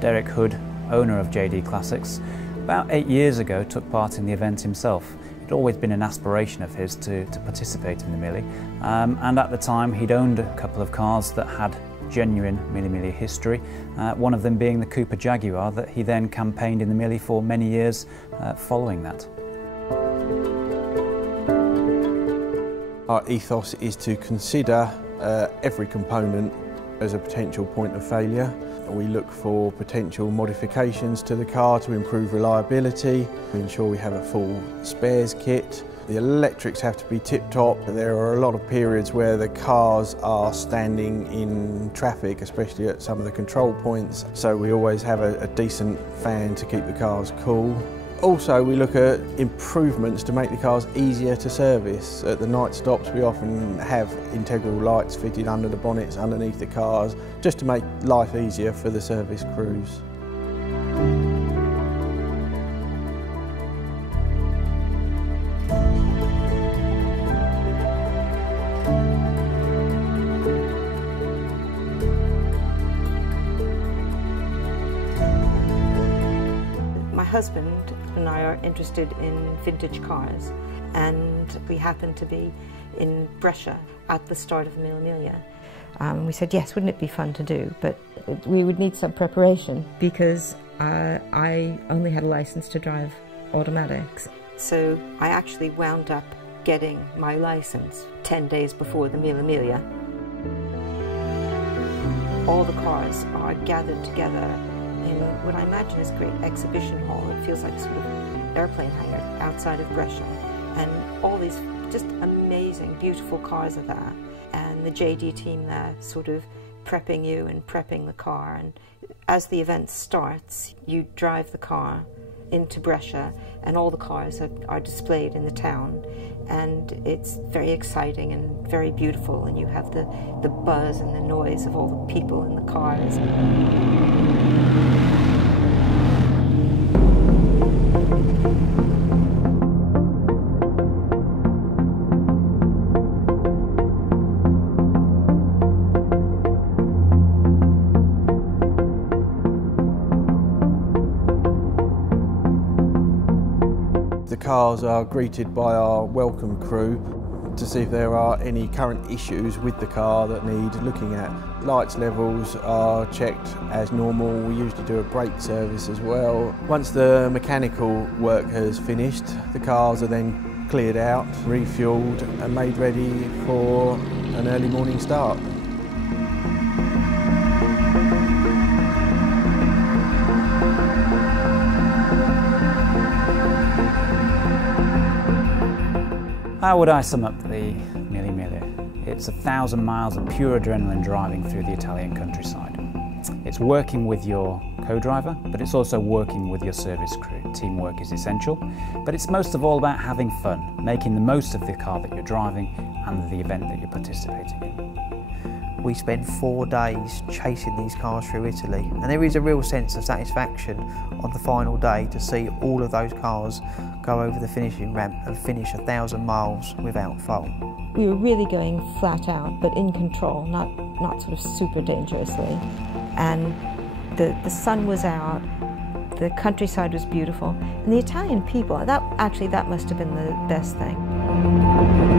Derek Hood, owner of JD Classics, about 8 years ago took part in the event himself. It'd always been an aspiration of his to participate in the Mille, and at the time he'd owned a couple of cars that had genuine Mille Miglia history, one of them being the Cooper Jaguar that he then campaigned in the Mille for many years following that. Our ethos is to consider every component as a potential point of failure. We look for potential modifications to the car to improve reliability. We ensure we have a full spares kit. The electrics have to be tip-top. There are a lot of periods where the cars are standing in traffic, especially at some of the control points, so we always have a decent fan to keep the cars cool. Also, we look at improvements to make the cars easier to service. At the night stops, we often have integral lights fitted under the bonnets underneath the cars, just to make life easier for the service crews. My husband and I are interested in vintage cars, and we happened to be in Brescia at the start of Mille Miglia. We said, yes, wouldn't it be fun to do, but we would need some preparation because I only had a license to drive automatics. So I actually wound up getting my license 10 days before the Mille Miglia. All the cars are gathered together in what I imagine is a great exhibition hall. It feels like a sort of airplane hangar outside of Brescia. And all these just amazing, beautiful cars are there. And the JD team there sort of prepping you and prepping the car. And as the event starts, you drive the car into Brescia and all the cars are displayed in the town. And it's very exciting and very beautiful, and you have the buzz and the noise of all the people in the cars. The cars are greeted by our welcome crew to see if there are any current issues with the car that need looking at. Lights levels are checked as normal. We usually do a brake service as well. Once the mechanical work has finished, the cars are then cleared out, refueled and made ready for an early morning start. How would I sum up the Mille Miglia? It's 1,000 miles of pure adrenaline driving through the Italian countryside. It's working with your co-driver, but it's also working with your service crew. Teamwork is essential, but it's most of all about having fun, making the most of the car that you're driving and the event that you're participating in. We spent 4 days chasing these cars through Italy, and there is a real sense of satisfaction on the final day to see all of those cars go over the finishing ramp and finish 1,000 miles without fault. We were really going flat out, but in control, not sort of super dangerously. And the sun was out, the countryside was beautiful, and the Italian people, that must have been the best thing.